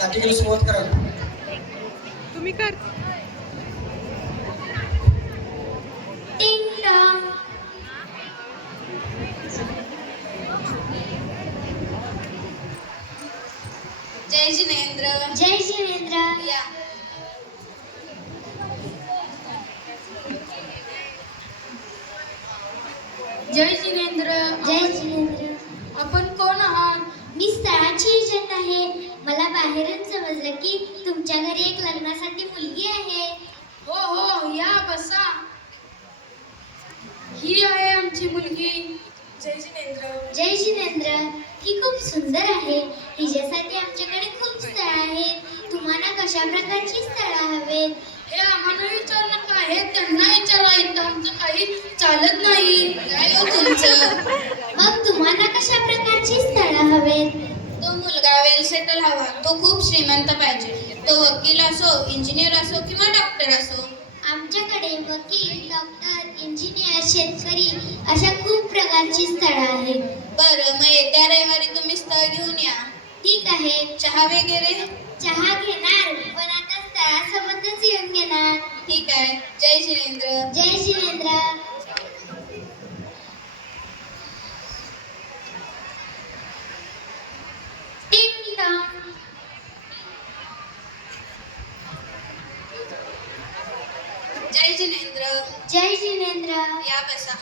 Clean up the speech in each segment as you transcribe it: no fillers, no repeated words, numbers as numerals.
नाटिकेला सुरुवात करा. तुम्ही कर. टिंग टॉंग. जय जिनेंद्र. जय जिनेंद्र. या. जय जिनेंद्र. जय जिनेंद्र. आपण कोण आहात? मी स्थळाची एजंट आहे. मला बाहेरून समजलं की तुमच्या घरी एक लग्नासाठी मुलगी आहे. हो हो, या बसा. ही आहे आमची मुलगी. जय जिनेंद्र. जय जिनेंद्र. ही खूप सुंदर आहे. हिच्यासाठी आमच्याकडे खूप स्थळ आहेत. तुम्हाला कशा प्रकारची स्थळं हवेत? हे आम्हाला विचारलं काय आहे, त्यांना विचारा. इथं आमचं काही चालत नाही. काय हो तुमचं? मग तुम्हाला कशा प्रकारची स्थळं हवेत? तो मुलगा वेल सेटल हवा. तो खूप श्रीमंत पाहिजे. तो वकील असो, इंजिनियर असो किंवा डॉक्टर असो. आमच्याकडे वकील, डॉक्टर, इंजिनियर, शेतकरी अशा खूप प्रकारची स्थळं आहेत. बरं, मग येत्या रविवारी तुम्ही स्थळ घेऊन या. ठीक आहे. चहा वगैरे? चहा घेणार, पण आता स्थळासोबतच येऊन घेणार. ठीक आहे. जय जिनेंद्र. जय जिनेंद्र. टिंग टॉंग. जय जिनेंद्र. जय जिनेंद्र. या बसा.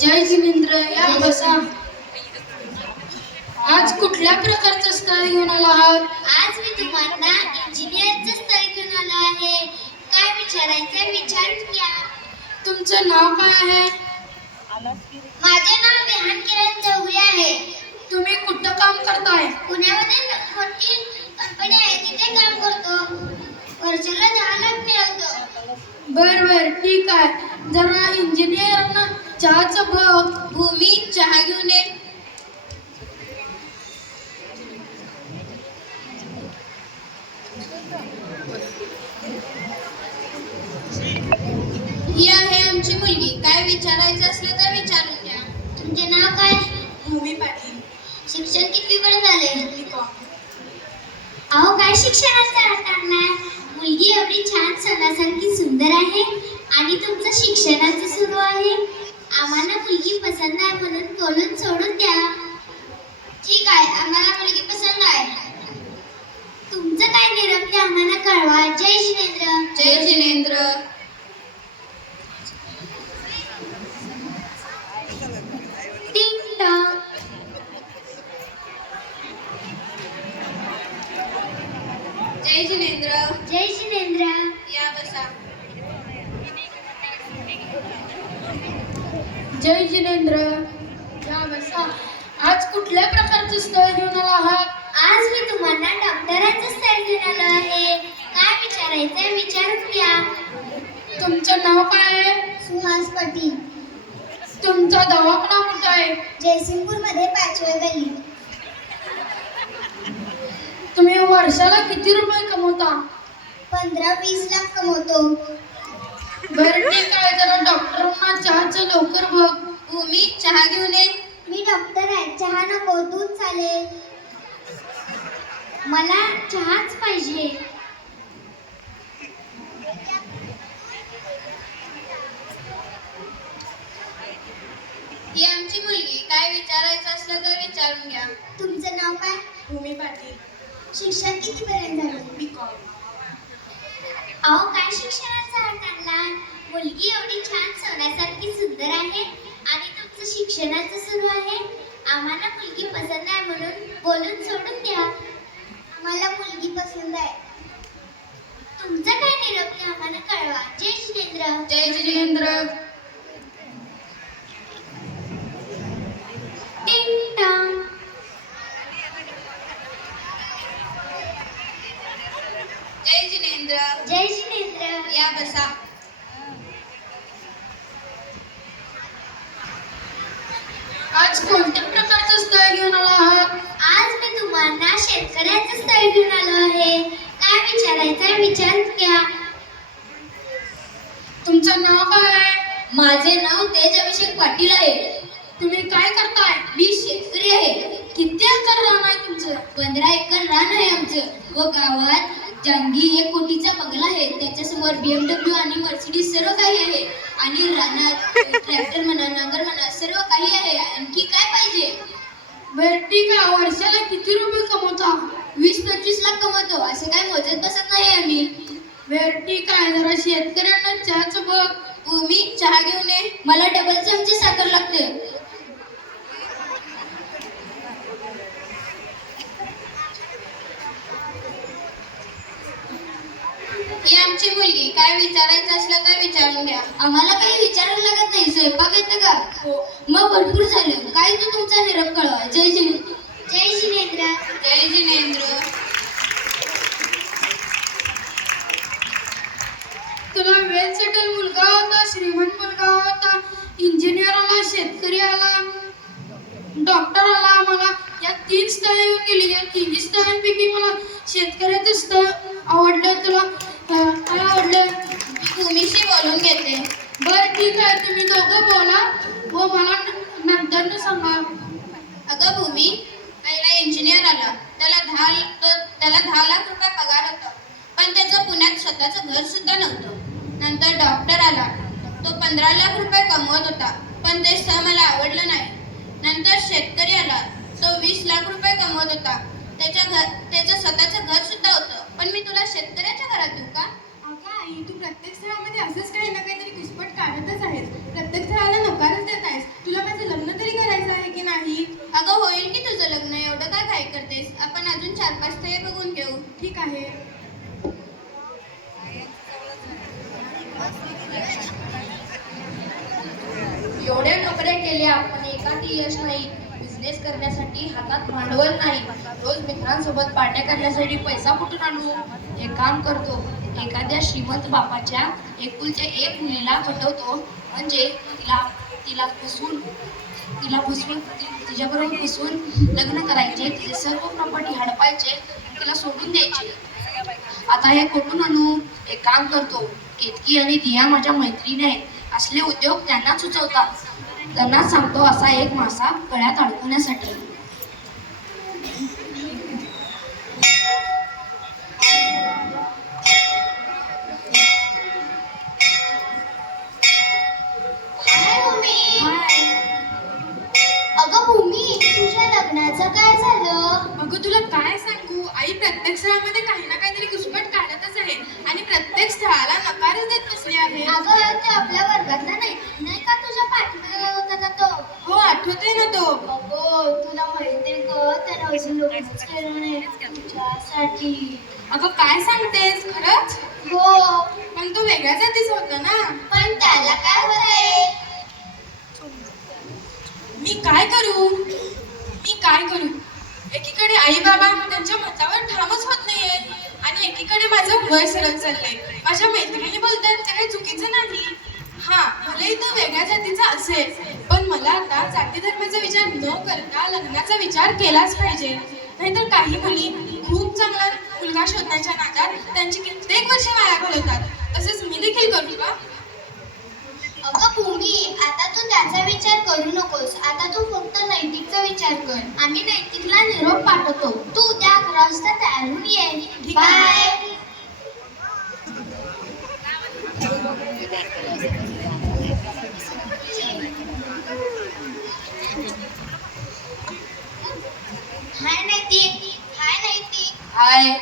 जय जिनेंद्र. या बसा. आज कुठल्या प्रकारचं स्थळ घेऊन आला आहात? आज मी तुम्हाला इंजिनियरचं स्थळ घेऊन आलो आहे. काय विचारायचं विचारून घ्या. तुमचं नाव काय आहे? माझे नाव विहान किरण चौगुले आहे. तुम्ही कुठं काम करताय? पुण्यामध्ये मोठी कंपनी आहे, तिथे काम करतो. वर्षाला 10 लाख मिळवतो. बर बर, ठीक आहे. जरा इंजिनियरना चहाचं बघ. भूमी, चहा घेऊन ये. ही आहे आमची मुलगी. काय विचारायचं असलं तर विचारून घ्या. तुमचे नाव काय? भूमी पाटील. शिक्षण किती पर्यंत झाले? अहो, काय शिक्षणाचा अर्थ आणलाय? मुलगी एवढी छान सोन्यासारखी सुंदर आहे आणि तुमचं शिक्षणाचं सुरू आहे. आम्हाला मुलगी पसंत आहे म्हणून बोलून सोडून द्या. ठीक आहे, आम्हाला मुलगी पसंत आहे. तुमचं काय निरोप ते आम्हाला कळवा. जय जिनेंद्र. जय जिनेंद्र. टिंग टॉंग. जय जिनेंद्र. जय जिनेंद्र. या बसा. जय जिनेंद्र. या बसा. आज कुठल्या प्रकारचं स्थळ घेऊन आला आहात? आज मी तुम्हाला डॉक्टरांचं स्थळ घेऊन आलो आहे. काय विचारायचं विचारून घ्या. तुमचं नाव काय आहे? सुहास पाटील. तुमचा दवाखाना कुठं आहे? जयसिंगपूरमध्ये 5व्या गल्ली. तुम्ही वर्षाला किती रुपये कमवता? 15-20 लाख कमवतो. बरं, ठीक आहे. जरा डॉक्टरांना चहाचं लवकर बघ. भूमी, चहा घेऊन ये. मी डॉक्टर आहे. चहा नको, दूध चालेल. मला चहाच पाहिजे. ही आमची मुलगी. काय विचारायचं असलं तर विचारून घ्या. तुमचं नाव काय? भूमी पाटील. शिक्षण किती पर्यंत झालं? B.Com. अहो, काय शिक्षणाचा अर्थ आणला? मुलगी एवढी छान सोन्यासारखी सुंदर आहे आणि तुमचं शिक्षणाचं सुरू आहे. आम्हाला मुलगी पसंत आहे म्हणून बोलून सोडून द्या. मला मुलगी पसंत आहे. तुमचं काय निरोप ते आम्हाला कळवा. जय जिनेंद्र. जय जिनेंद्र. टिंग टॉंग. जय जिनेंद्र. जय जिनेंद्र. या बसा. आज कोणत्या प्रकारचं स्थळ घेऊन आला आहात? आज मी तुम्हाला शेतकऱ्याचं स्थळ घेऊन आलो आहे. काय विचारायचं विचारून घ्या. तुमचं नाव काय आहे? 15 एकर रान आहे आमचं व गावात जंगी 1 कोटीचा बंगला आहे. त्याच्यासमोर BMW आणि मर्सिडीज सर्व काही आहे आणि रानात ट्रॅक्टर म्हणा नांगर म्हणा सर्व काही आहे. आणखी काय पाहिजे? बरं ठीक आहे, वर्षाला किती रुपये कमवता? 20-25 लाख कमवतो. असं काय मोजत बसत नाही आम्ही. बरं ठीक आहे, जरा शेतकऱ्यांना चहाचं बघ. भूमी चहा घेऊन ये. मला डबल चमचे साखर लागते. ही आमची मुलगी, काय विचारायचं असलं तर विचारून घ्या. आम्हाला काही विचारायला लागत नाही. स्वयंपाक येतं का? हो. मग भरपूर झालं. काय तू तुमचा निरोप कळवा. जय जिनेंद्र. जय जिनेंद्र. जय जिनेंद्र. तुला वेल सेटल मुलगा होता, श्रीमंत मुलगा होता, इंजिनियर आला, शेतकरी आला, डॉक्टर आला. आम्हाला या 3 स्थळं येऊन गेली. या 3 स्थळांपैकी मला शेतकऱ्याचं स्थळ आवडलं. तुला काय आवडलं? मी भूमीशी बोलून घेते. बरं ठीक आहे, तुम्ही दोघं बोला व मला नंतर सांगा. अगं भूमी, पहिला इंजिनियर आला. त्याला 10 लाख रुपये पगार होता, पण त्याचं पुण्यात स्वतःचं घर सुद्धा नव्हतं. नंतर डॉक्टर आला. तो 15 लाख रुपये कमवत होता, पण ते स्थळ मला आवडलं नाही. नंतर शेतकरी आला. तो 20 लाख रुपये कमवत होता. त्याचं स्वतःचं घर सुद्धा होतं, पण मी तुला शेतकऱ्याच्या घरात देऊ का? अगं आई, तू प्रत्येक स्थळामध्ये असंच काही ना काहीतरी घुसपट काढतच आहेस. प्रत्येक स्थळाला नकारच देत आहेस. तुला माझं लग्न तरी करायचं आहे की नाही? अगं होईल की तुझं लग्न, एवढं काय काय करतेस? आपण अजून 4-5 स्थळे बघून घेऊ. ठीक आहे. एवढ्या नोकऱ्या केल्या पण एखादी यश नाही. बिझनेस करण्यासाठी हातात भांडवल नाही. रोज मित्रांसोबत पार्ट्या करण्यासाठी पैसा कुठून आणू? एक काम करतो, एखाद्या श्रीमंत बापाच्या एकुलच्या 1 मुलीला पटवतो. म्हणजे तिच्याबरोबर फसवून लग्न करायचे, तिचे सर्व प्रॉपर्टी हडपायचे आणि तिला सोडून द्यायचे. आता हे कुठून आणू? एक काम करतो, केतकी आणि दिया माझ्या मैत्रिणी आहेत. असले उद्योग त्यांना सुचवतात. त्यांना सांगतो असा एक मासा गळ्यात अडकवण्यासाठी. हाय भूमी. अगं भूमी, तुझ्या लग्नाचं काय झालं? अगं तुला काय सांगू आई, प्रत्येक स्थळामध्ये काही ना काहीतरी घुसपट काढतच आहे आणि प्रत्येक स्थळाला नकारच देत बसले आहे. अगं ते आपल्या वर्गातला नाही नाही का तुझ्या पाठीमागे होता का तो? हो, आठवतोय ना तो. अगं तुला माहितीये का, त्याने अजून लग्नच केलं नाही तुझ्यासाठी. अगं काय सांगतेस, खरंच? हो, पण तो वेगळ्या जातीचा होता ना. पण त्याला काय होतंय? मी काय करू? एकीकडे आई बाबा त्यांच्या मतावर ठामच होत नाहीये आणि एकीकडे माझं वय सरत चाललंय. माझ्या मैत्रिणी बोलतात ते काही चुकीचं नाही. हा, भलेही तो वेगळ्या जातीचा असेल, पण मला आता जाती धर्माचा विचार न करता लग्नाचा विचार केलाच पाहिजे. नाहीतर काही मुली खूप चांगला मुलगा शोधण्याच्या नादात त्यांची कित्येक वर्षे वाया घालवतात. तसंच मी देखील करू का? अगं भूमी, आता तू त्याचा विचार करू नकोस. आता तू फक्त नैतिकचा विचार कर. आम्ही नैतिकला निरोप पाठवतो. तू उद्या 11 वाजता तयार होऊन ये. ठीक आहे. बाय. हाय नैतिक. हाय नैतिक. हाय,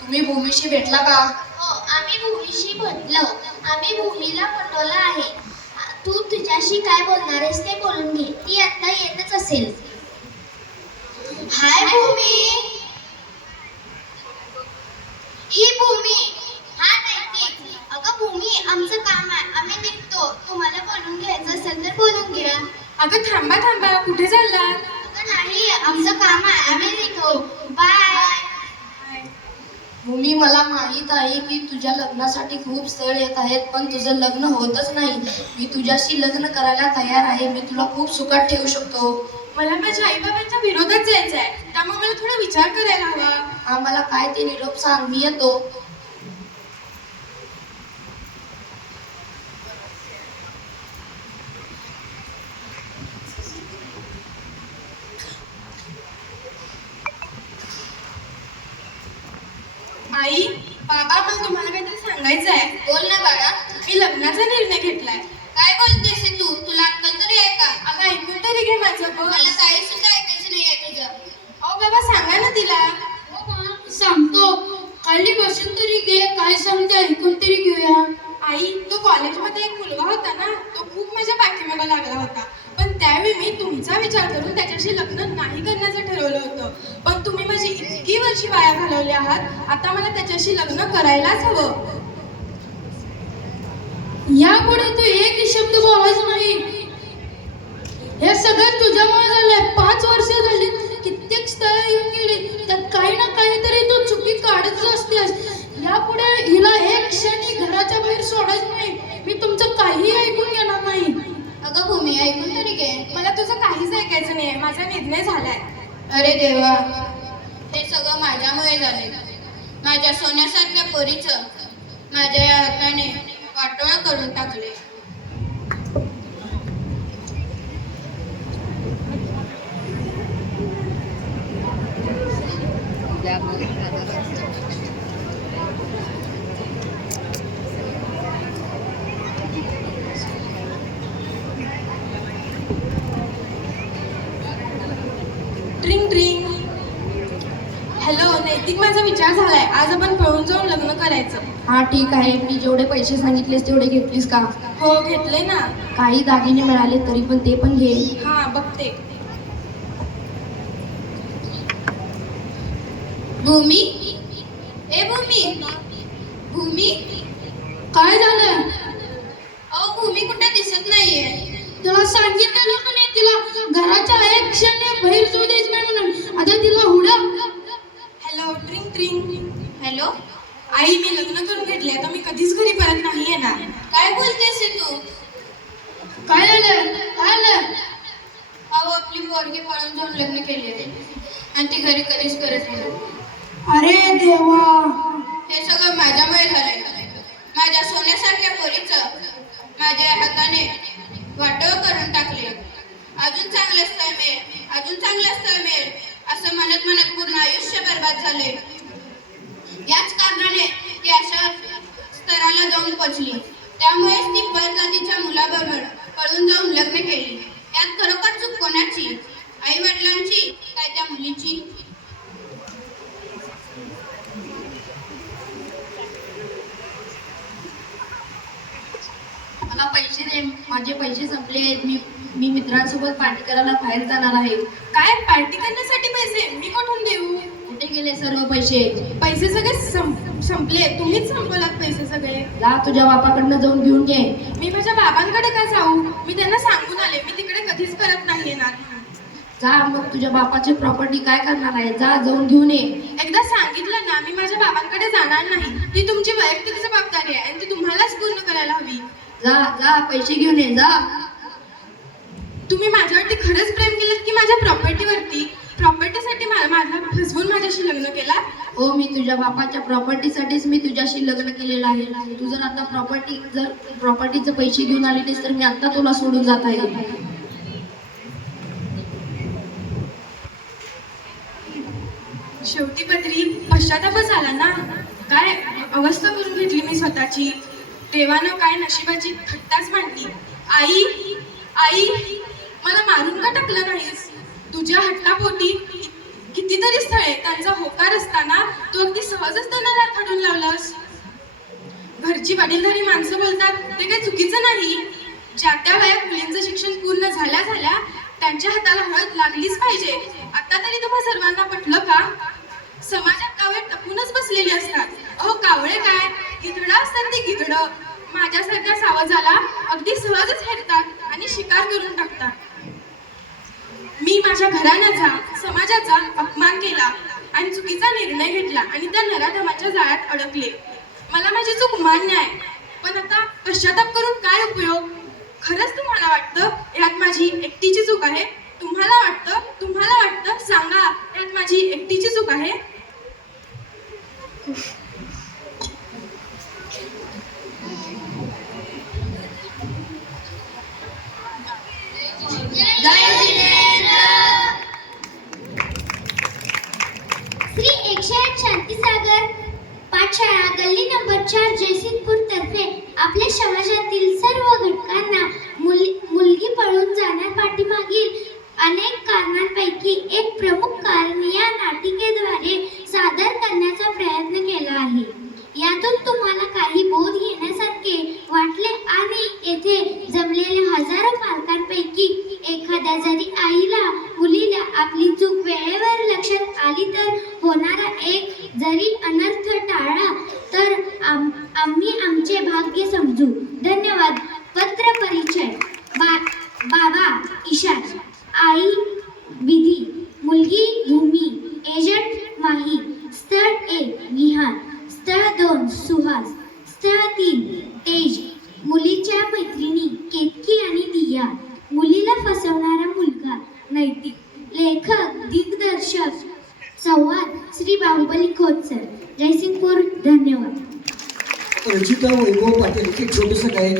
तुम्ही भूमीशी भेटला का? हो, आम्ही भूमीशी भेटलो. आम्ही भूमीला पटवलं आहे. तू तुझ्याशी काय बोलणार आहेस ते बोलून घे. ती आता येतच असेल. हाय भूमी. ही भूमी. हा नैतिक. अगं भूमी, आमचं काम आहे, आम्ही निघतो. तुम्हाला बोलून घ्यायचं असेल तर बोलून घ्या. अगं थांबा, कुठे चालला? अगं नाही, आमचं काम आहे, आम्ही निघतो. बाय. भूमी, मला माहीत आहे की तुझ्या लग्नासाठी खूप स्थळ येत आहेत, पण तुझं लग्न होतच नाही. मी तुझ्याशी लग्न करायला तयार आहे. मी तुला खूप सुखात ठेवू शकतो. मला माझ्या आई बाबांच्या विरोधात जायचं आहे, त्यामुळे मला थोडा विचार करायला हवा. आम्हाला काय ते निरोप सांग, मी येतो. आई बाबा मला तुम्हाला काहीतरी सांगायचं आहे. बोल ना बाळा. मी लग्नाचा निर्णय घेतलाय. काय बोलतेस हे तू? तुला अक्कल तरी आहे का? अगं ऐकून तरी घे माझं बघ. मला काही सुद्धा ऐकायचं नाही आहे तुझं. अहो बाबा सांगा ना तिला. सांगतो, खाली बसून तरी घे, काय सांगते ऐकून तरी घेऊया. आई तो कॉलेजमध्ये एक मुलगा होता ना, तो खूप माझ्या पाठीमागे लागला होता. पण त्यावेळी मी तुमचा विचार करून त्याच्याशी लग्न नाही करण्याचं ठरवलं होतं. पण तुम्ही माझी इतकी वर्षी वाया घालवली आहात, आता मला त्याच्याशी लग्न करायलाच हवं. यापुढे तू एक शब्द बोलायचं नाही. हे सगळं तुझ्यामुळे झालंय. 5 वर्ष झाली, कित्येक स्थळ येऊन गेली, त्यात काही ना काहीतरी तू चुकी काढतच असतेस. यापुढे हिला एक क्षणी घराच्या बाहेर सोडायचं नाही. मी तुमचं काही ऐकून घेणार नाही. अगं भूमी, ऐकून तरी घे. मला तुझं काहीच ऐकायचं नाहीये. माझा निर्णय झालाय. अरे देवा, हे सगळं माझ्यामुळे झाले. माझ्या सोन्यासारख्या पोरीचं माझ्या या हाताने वाटोळं करून टाकले. Drink drink. हॅलो नैतिक, माझा विचार झालाय. आज आपण पळून जाऊन लग्न करायचं. हा ठीक आहे. मी जेवढे पैसे सांगितलेस तेवढे घेतलीस का? हो घेतले ना. काही दागिने मिळाले तरी पण ते पण घे. हा बघते. भूमी, ए भूमी, भूमी. काय झालं? अहो भूमी कुठे दिसत नाहीये. तुला सांगितलं का नाही, तिला घराच्या एक क्षणी बाहेर जाऊ द्यायचं नाही म्हणून. आता तिला हुडा. Hello drink drink. हॅलो. आई मी लग्न करून घेतले. आता मी कधीच घरी परत नाही येणार. काय बोलतेस हे तू? काय झालं? काय झालं? अहो आपली पोरगी पळून जाऊन लग्न केले आणि ती घरी कधीच करत नाही. अरे देवा, हे सगळं माझ्यामुळे झालंय. माझ्या सोन्यासारख्या पोरीचं माझ्या हाताने वाटोळं करून टाकले. अजून चांगलं स्थळ मिळेल, अजून चांगलं स्थळ मिळेल असं म्हणत म्हणत पूर्ण आयुष्य बर्बाद झाले. याच कारणाने ती अशा स्तराला जाऊन पोचली. त्यामुळेच ती परजातीच्या मुलाबरोबर पळून जाऊन लग्न केली. यात खरोखर चूक कोणाची? आई वडिलांची काय त्या मुलीची? मला पैसे दे, माझे पैसे संपले आहेत. मी मित्रांसोबत पार्टी करायला बाहेर जाणार आहे. काय पार्टी करण्यासाठी पैसे मी कुठून देऊ? कुठे गेले सर्व पैसे? पैसे सगळे संपले. तुम्हीच संपवलात पैसे सगळे. जा तुझ्या बापाकडनं जाऊन घेऊन घे. मी माझ्या बाबांकडे का जाऊ? मी त्यांना सांगून आले मी तिकडे कधीच परत नाही येणार. जा मग तुझ्या बापाची प्रॉपर्टी काय करणार आहे? जा जाऊन घेऊन ये. एकदा सांगितलं ना, मी माझ्या बाबांकडे जाणार नाही. ती तुमची वैयक्तिक जबाबदारी आहे आणि ती तुम्हालाच पूर्ण करायला हवी. जा जा पैसे घेऊन ये. जा. तुम्ही माझ्यावरती खरंच प्रेम केलं की माझ्या प्रॉपर्टीवरती? प्रॉपर्टीसाठी माझा फसवून माझ्याशी लग्न केला? हो, मी तुझ्या बापाच्या प्रॉपर्टीसाठीच मी तुझ्याशी लग्न केलेलं आहे. तू जर आता प्रॉपर्टीचे पैसे घेऊन आली नाहीस तर मी आता तुला सोडून जात आहे. शेवटी पत्री पश्चातापच आला ना. काय अवस्था करून घेतली मी स्वतःची. देवानं काय नशिबाची थट्टाच मांडली. आई आई मला मारून का टाकलं नाहीस? तुझ्या हट्टापोटी कितीतरी स्थळे त्यांचा होकार असताना तू अगदी सहजच त्यांना फाडून लावलास. घरची वडीलधारी माणसं बोलतात ते काही चुकीचं नाही. ज्या त्या वयात मुलींचं शिक्षण पूर्ण झाल्या त्यांच्या हाताला हळद लागलीच पाहिजे. आता तरी तुम्हा सर्वांना पटलं का? समाजात कावळे टपूनच बसलेली असतात. अहो कावळे काय, गिधडं असतात ती गिधडं. माझ्यासारख्या सावजाला अगदी सहजच हेरतात आणि शिकार करून टाकतात. मी माझ्या घराण्याचा समाजाचा अपमान केला आणि चुकीचा निर्णय घेतला आणि त्या नराधमाच्या जाळ्यात अडकले. मला माझी चूक मान्य आहे, पण आता पश्चाताप करून काय उपयोग? खरंच तुम्हाला वाटतं यात माझी एकटीची चूक आहे? तुम्हाला वाटतं सांगा, यात माझी एकटीची चूक आहे? श्री 108 शांतीसागर पाठशाळा गल्ली नंबर 4 जयसिंगपूर तर्फे आपल्या समाजातील सर्व घटकांना मुलगी पळून जाण्यापाठीमागील अनेक कारणांपैकी एक प्रमुख कारण या नाटिकेद्वारे सादर करण्याचा प्रयत्न केला आहे. यातून तुम्हाला काही बोध घेण्यासारखे वाटले आणि येथे जमलेल्या हजारो पालकांपैकी एखाद्या जरी आईला मुलीला आपली चूक वेळेवर लक्षात आली तर होणारा एक जरी अनर्थ टाळला तर आम्ही आमचे भाग्य समजू. धन्यवाद. पत्र परिचय. बाबा ईशान, आई विधी, मुलगी भूमी, एजंट माही, स्थळ 1 विहान, स्थळ 2 सुहास, स्थळ 3 तेज, मुलीच्या मैत्रिणी केतकी आणि दिया, मुलीला फसवणारा मुलगा नैतिक. लेखक दिग्दर्शक संवाद श्री बाहुबली खोत सर, जयसिंगपूर. धन्यवाद. रचिता वैभव पाटील एक छोटंसं गायन